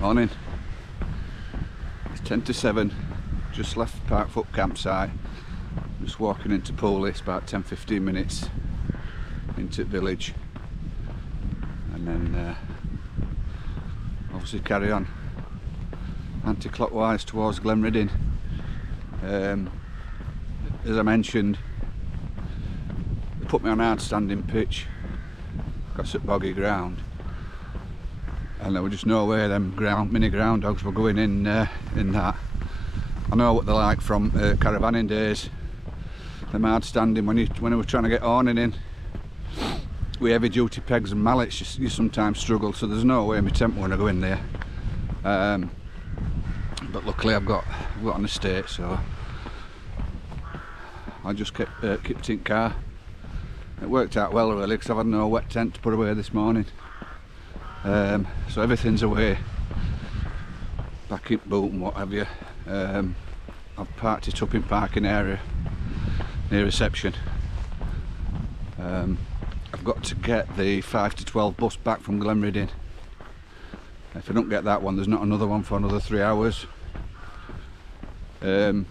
Morning. It's 10 to 7. Just left Parkfoot campsite. Just walking into Pooley. It's about 10-15 minutes into the village. And then obviously carry on anti-clockwise towards Glenriddin. As I mentioned, they put me on hard standing pitch because it's boggy ground. And there was just no way them mini ground dogs were going in that. I know what they're like from caravanning days. Them hard standing when I was trying to get awning in with heavy duty pegs and mallets, you sometimes struggle. So there's no way my temper when I go in there. But luckily I've got an estate, so I just kept in car. It worked out well really because I've had no wet tent to put away this morning. So everything's away, packing boot and what have you. I've parked it up in parking area near reception. I've got to get the 5 to 12 bus back from Glenriddin. If I don't get that one, there's not another one for another 3 hours. So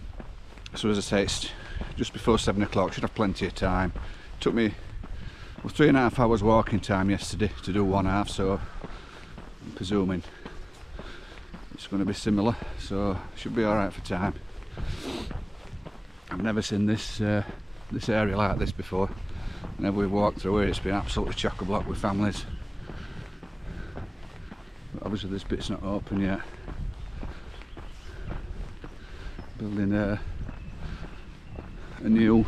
as I say, it's just before 7 o'clock, should have plenty of time. It took me 3.5 hours walking time yesterday to do 1/2, so I'm presuming it's going to be similar, so should be alright for time. I've never seen this area like this before. Whenever we've walked through here, it's been absolutely chock-a-block with families. But obviously this bit's not open yet. Building a new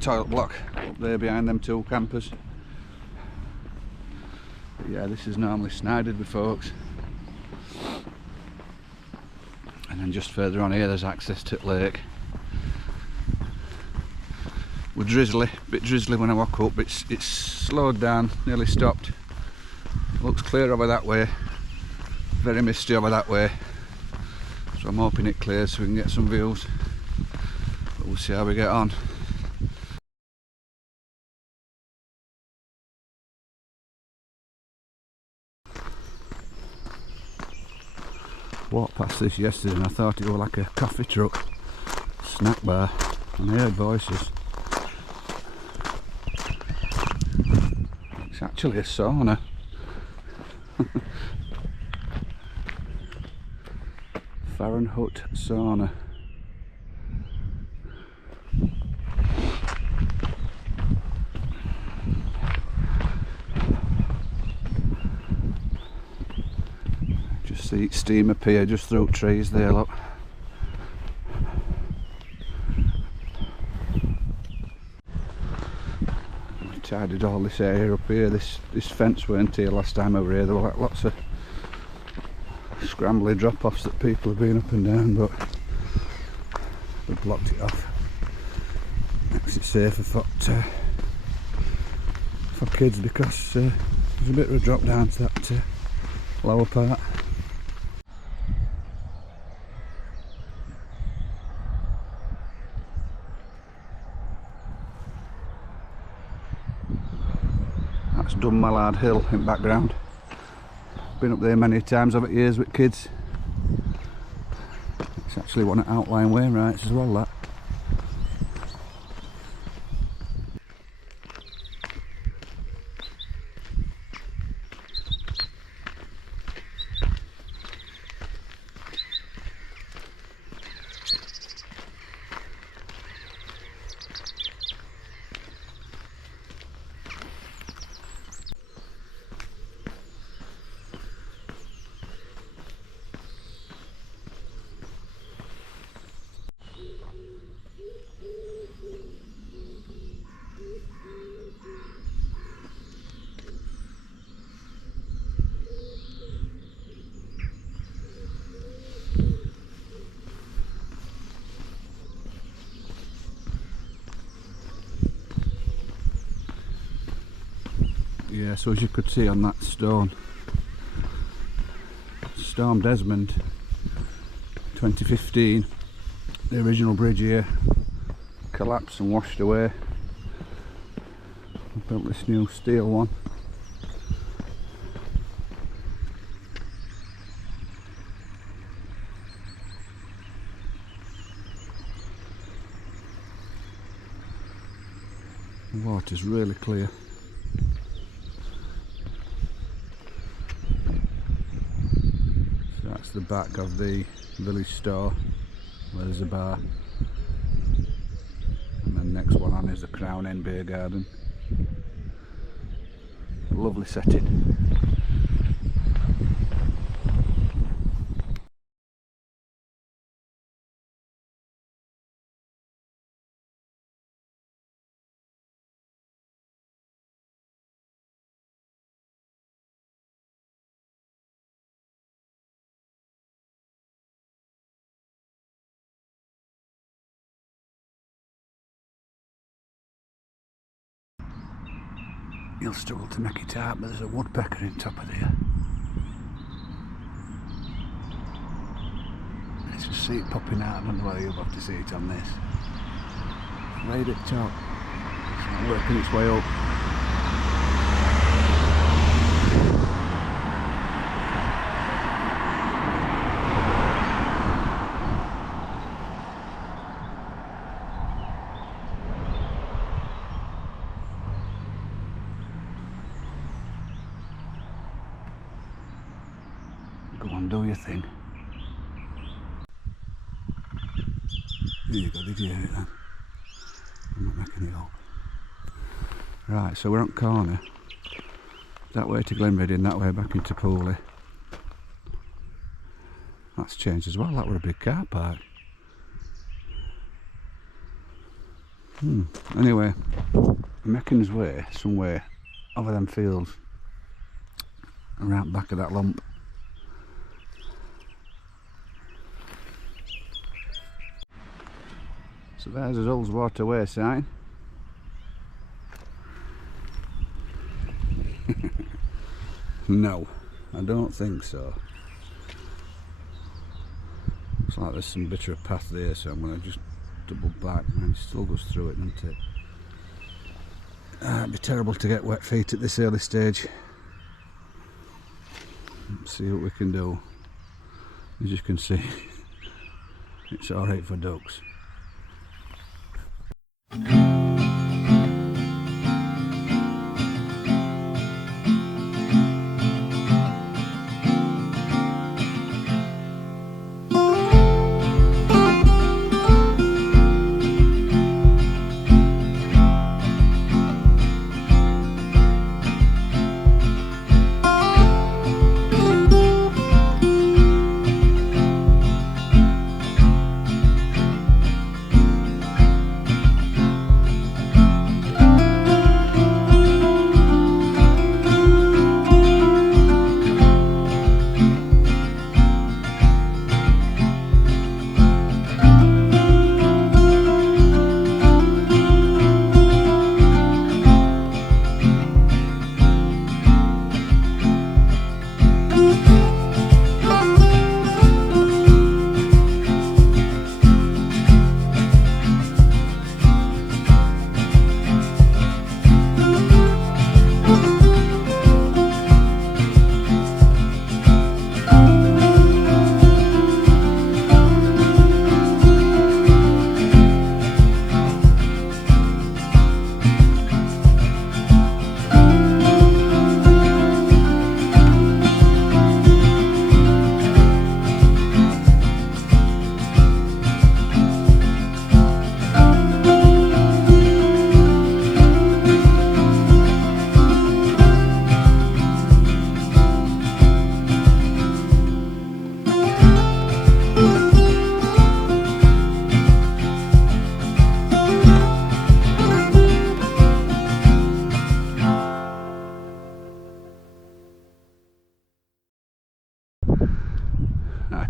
toilet block up there behind them two campers. But yeah, this is normally snided with folks. And then just further on here there's access to the lake. We're drizzly, a bit drizzly when I walk up. It's slowed down, nearly stopped. Looks clear over that way, very misty over that way. So I'm hoping it clears so we can get some views. But we'll see how we get on. Walked past this yesterday and I thought it was like a coffee truck, snack bar, and I heard voices. It's actually a sauna. Fahrenheit sauna. Just see steam appear just through trees there, look. We tidied all this area up here. This fence weren't here last time over here. There were like lots of scrambly drop-offs that people have been up and down, but we blocked it off. Makes it safer for kids because there's a bit of a drop down to that lower part. That's Dunmallard Hill in background. Been up there many times over the years with kids. It's actually one of outlying Wainwrights as well, that. Yeah, so as you could see on that stone, Storm Desmond 2015, the original bridge here collapsed and washed away. I built this new steel one. The water's really clear. So that's the back of the village store where there's a bar. And then next one on is the Crown End Beer Garden. Lovely setting. You'll struggle to make it out, but there's a woodpecker in top of there. Let's just see it popping out. I don't know whether you'll have to see it on this. Right at the top. It's not working its way up. Go on, do your thing. There you go, did you hear it then? I'm not making it up. Right, so we're on corner. That way to Glenredding, that way back into Pooley. That's changed as well, that were a big car park. Anyway, Meckins Way, somewhere over them fields, around back of that lump. So there's his Ullswater Way sign. No, I don't think so. Looks like there's some bit of a path there, so I'm going to just double back. Man, it still goes through it, doesn't it? It'd be terrible to get wet feet at this early stage. Let's see what we can do. As you can see, it's alright for ducks.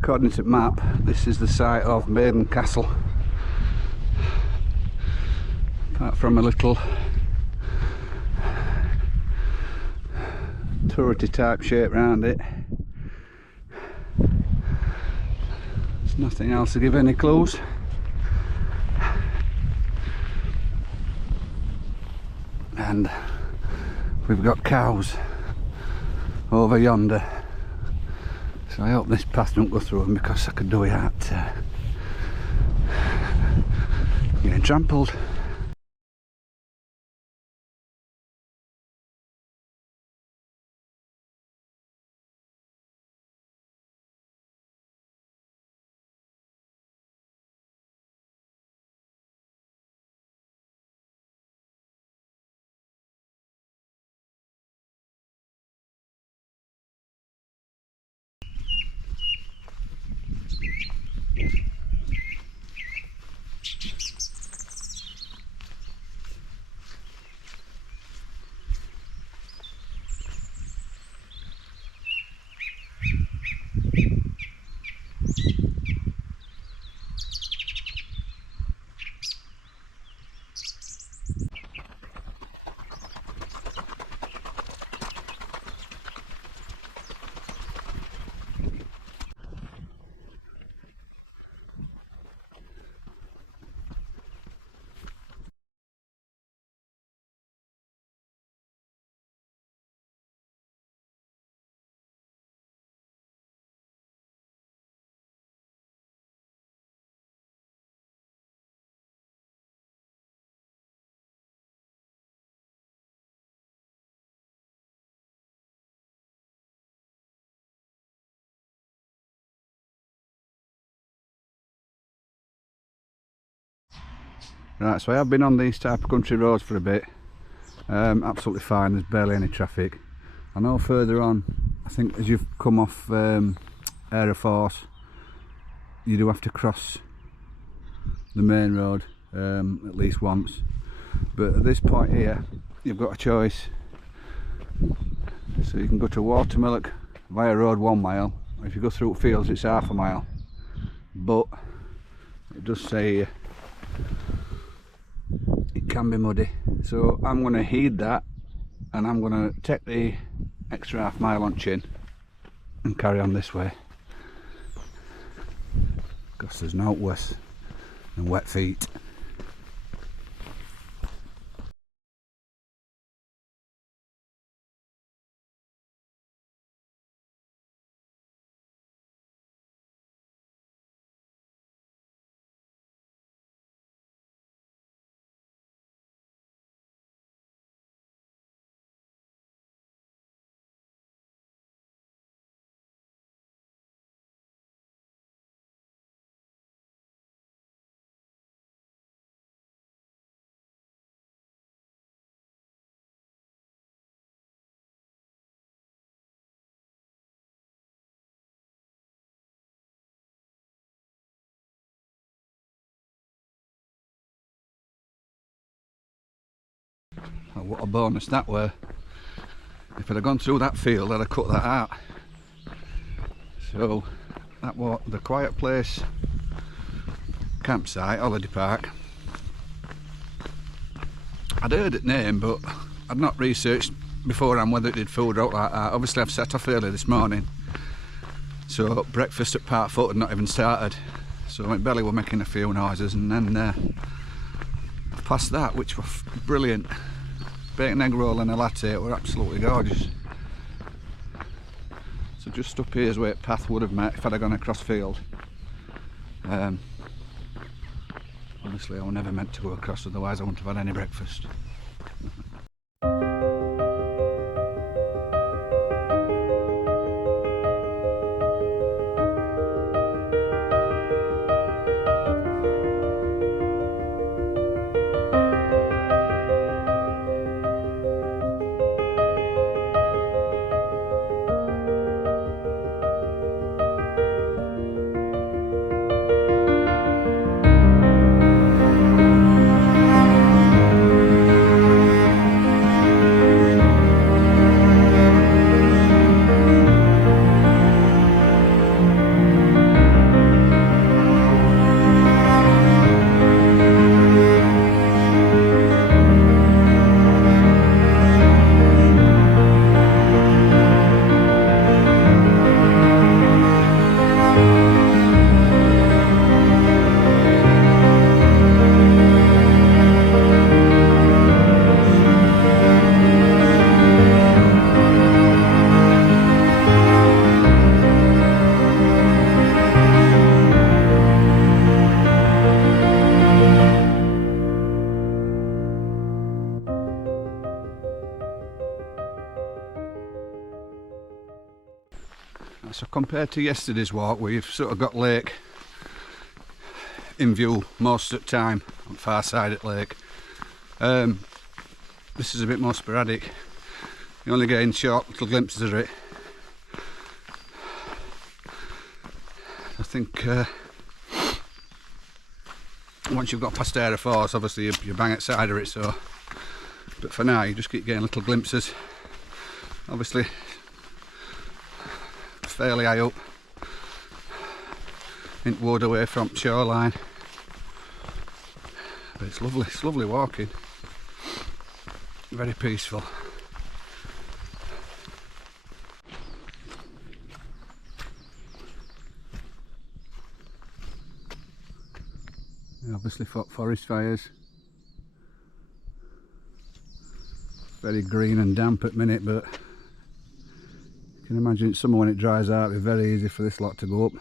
According to the map, this is the site of Maiden Castle. Apart from a little turrety type shape round it, there's nothing else to give any clues. And we've got cows over yonder. So I hope this path don't go through them, because I could do it at getting trampled. Right, so I have been on these type of country roads for a bit. Absolutely fine, there's barely any traffic. I know further on, I think as you've come off Air Force, you do have to cross the main road at least once. But at this point here, you've got a choice. So you can go to Watermillock via road 1 mile. If you go through fields, it's half a mile. But it does say it can be muddy, so I'm going to heed that, and I'm going to take the extra half mile on chin and carry on this way, because there's no worse than wet feet. Oh, what a bonus that were. If I'd have gone through that field, I'd have cut that out. So that was the Quiet Place campsite, holiday park. I'd heard the name, but I'd not researched beforehand whether it did food out like that. Obviously I've set off early this morning, so breakfast at Park Foot had not even started, so my belly were making a few noises, and then past that, which was brilliant. Bacon egg roll and a latte were absolutely gorgeous. So just up here's where path would have met if I'd have gone across field. Honestly, I was never meant to go across, otherwise I wouldn't have had any breakfast. So compared to yesterday's walk, we've sort of got lake in view most of the time on the far side at lake. This is a bit more sporadic. You're only getting short little glimpses of it. I think once you've got past Area Force, obviously you bang outside of it. So, but for now, you just keep getting little glimpses. Obviously, fairly high up into Ullswater Way from shoreline. But it's lovely walking. Very peaceful. Obviously forest fires. Very green and damp at minute, but you can imagine it's summer when it dries out, it'll be very easy for this lot to go up.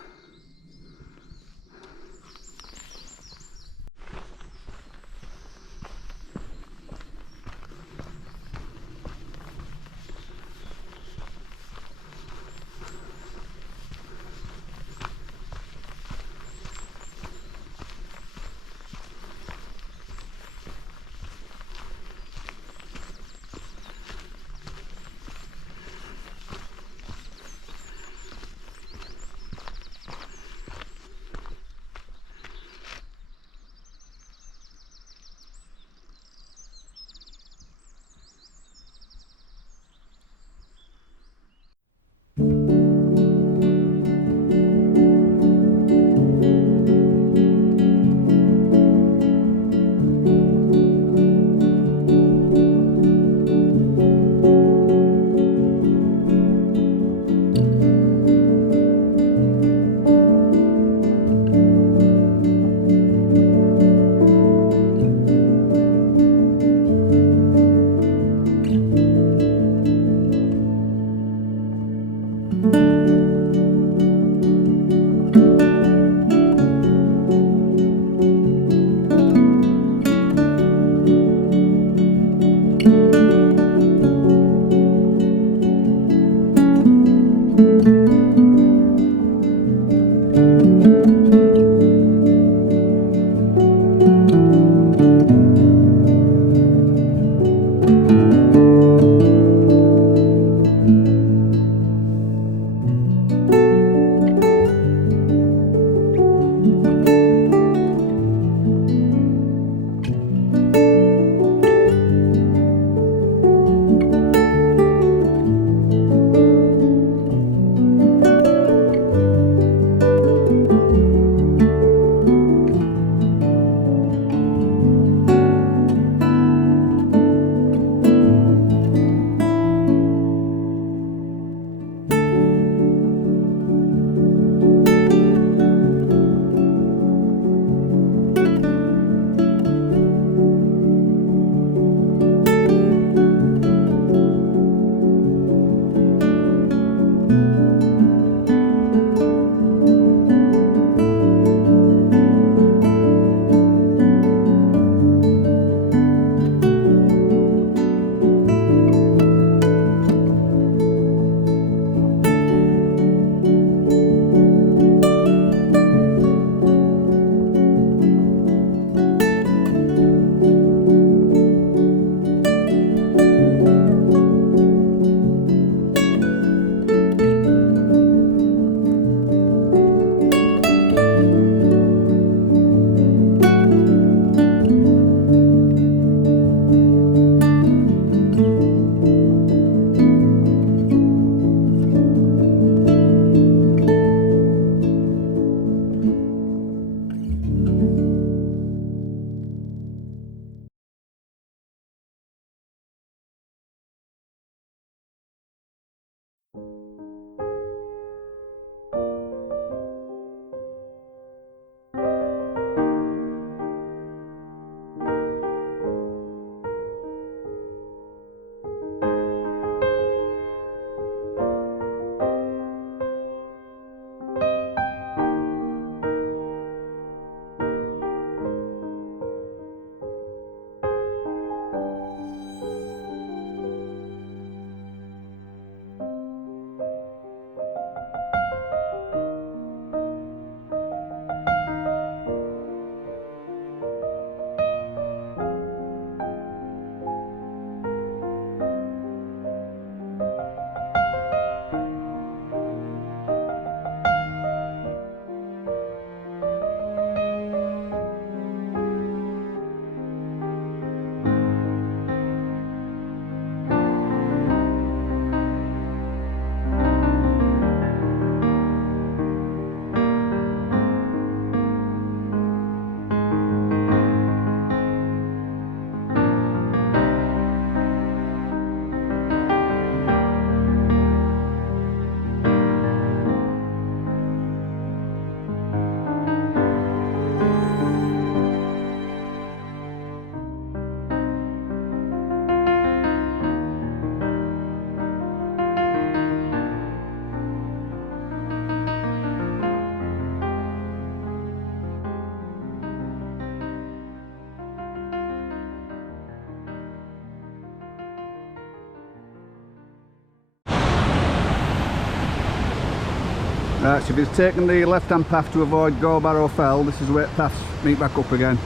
So if you've taken the left hand path to avoid Gorbarrow Fell, this is where paths meet back up again.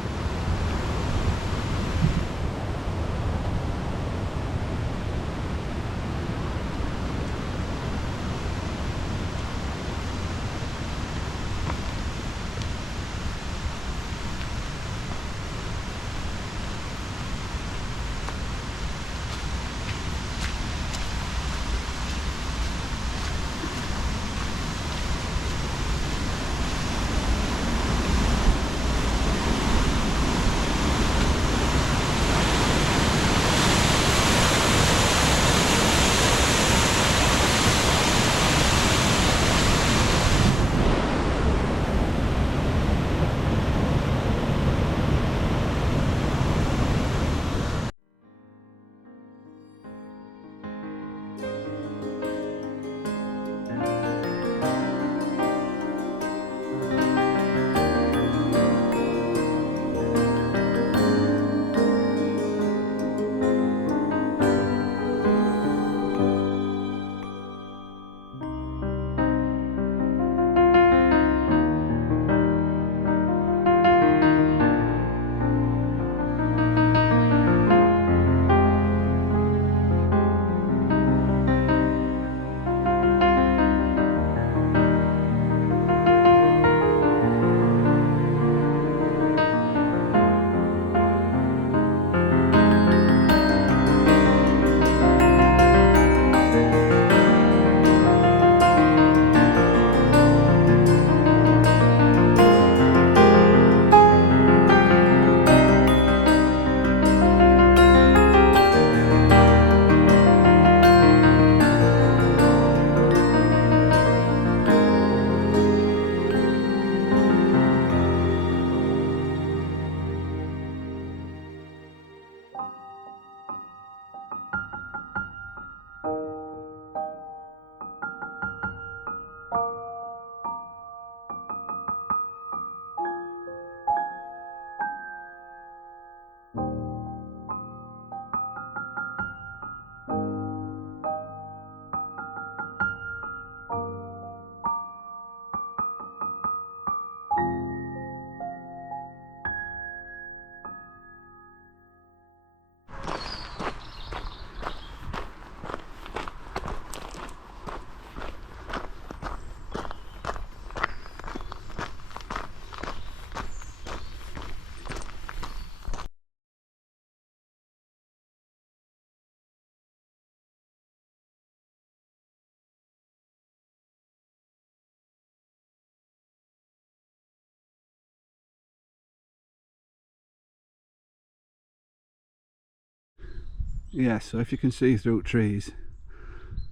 Yeah, so if you can see through trees,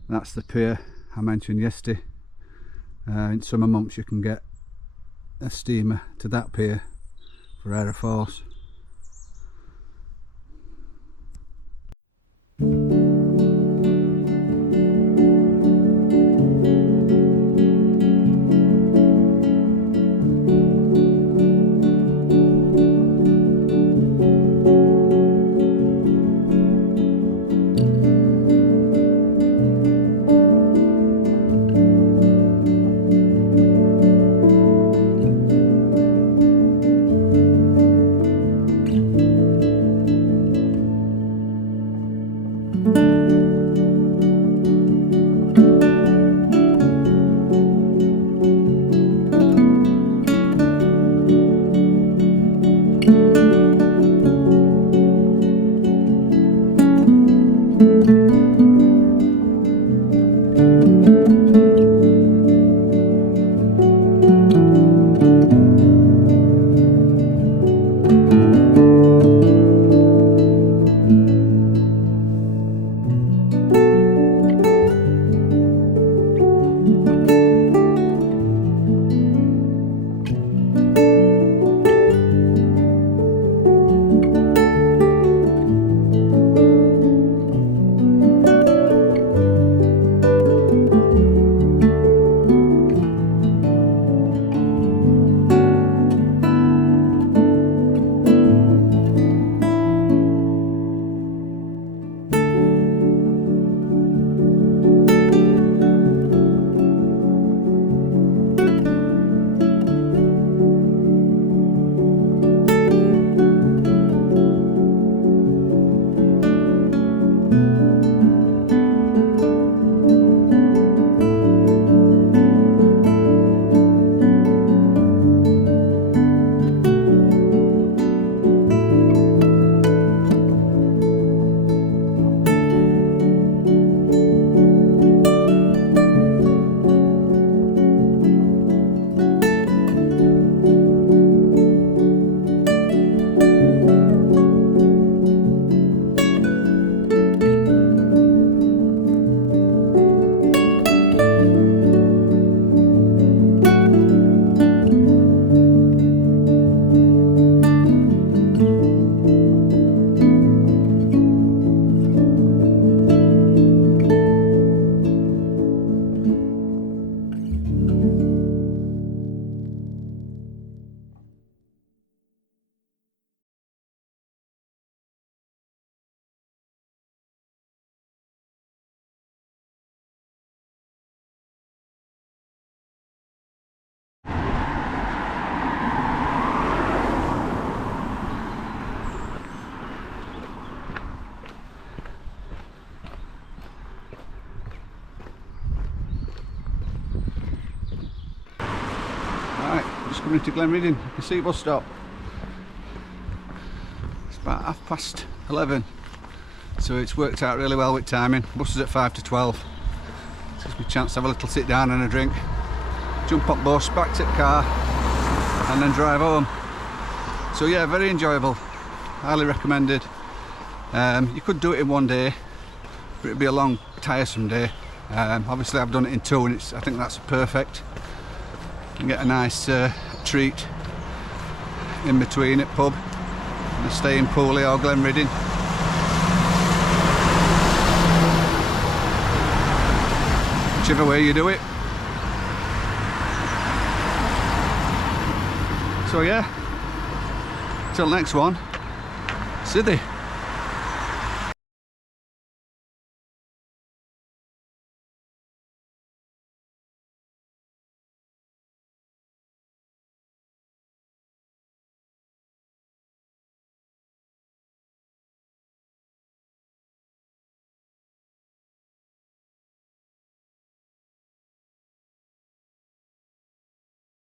that's the pier I mentioned yesterday. In summer months you can get a steamer to that pier for Air Force. Just coming into Glenriddin, you can see a bus stop. It's about 11:30, so it's worked out really well with timing. Bus is at 5 to 12. It gives me a chance to have a little sit down and a drink, jump on bus, back to the car, and then drive home. So yeah, very enjoyable, highly recommended. You could do it in one day, but it'd be a long, tiresome day. Obviously I've done it in two, and I think that's perfect. You can get a nice treat in between at pub, and stay in Pooley or Glenriddin. Whichever way you do it. So yeah, till next one, Sydney.